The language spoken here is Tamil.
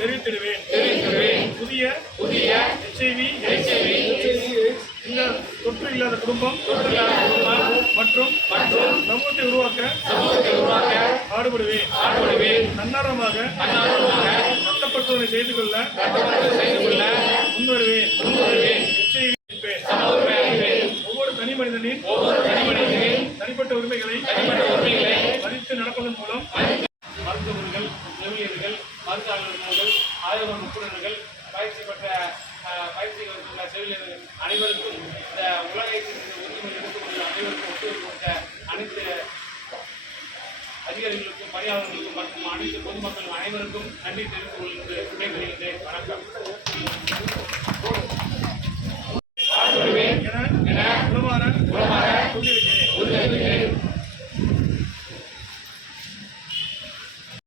தெரிவித்திடுவேன். புதிய புதிய எச்ஐவி HIV, இல்ல தொற்று இல்லாத குடும்பம் மற்றும் மற்றும் சமூகத்தை உருவாக்க சமூகத்தை உருவாக்க பாடுபடுவேன். பாடுபடுவேன். தன்னார்வமாக தன்னார்வமாக ரத்த பரிசோதனை செய்து கொள்ள செய்து கொள்ள முன்வருவேன். முன்வருவேன். ஒவ்வொரு தனி மனிதனின் ஒவ்வொரு தனிமனிதனின் தனிப்பட்ட உரிமைகளை தனிப்பட்ட செவிலியர்கள் மருத்துவ அலுவலர்கள் ஆய்வக முக்குநர்கள் பயிற்சி பெற்ற பயிற்சி பெற்றுள்ள செவிலியர்கள் அனைவருக்கும் இந்த உலகத்தின் உறுதிமொழி எடுத்துக்கொள்ள அனைவருக்கும் ஒத்துழைப்பு கொடுத்த அனைத்து அதிகாரிகளுக்கும் பணியாளர்களுக்கும் மற்றும் அனைத்து பொதுமக்கள் அனைவருக்கும் நன்றி தெரிவித்துக் கொள்கின்ற விடைபெறுகின்றேன். வணக்கம்.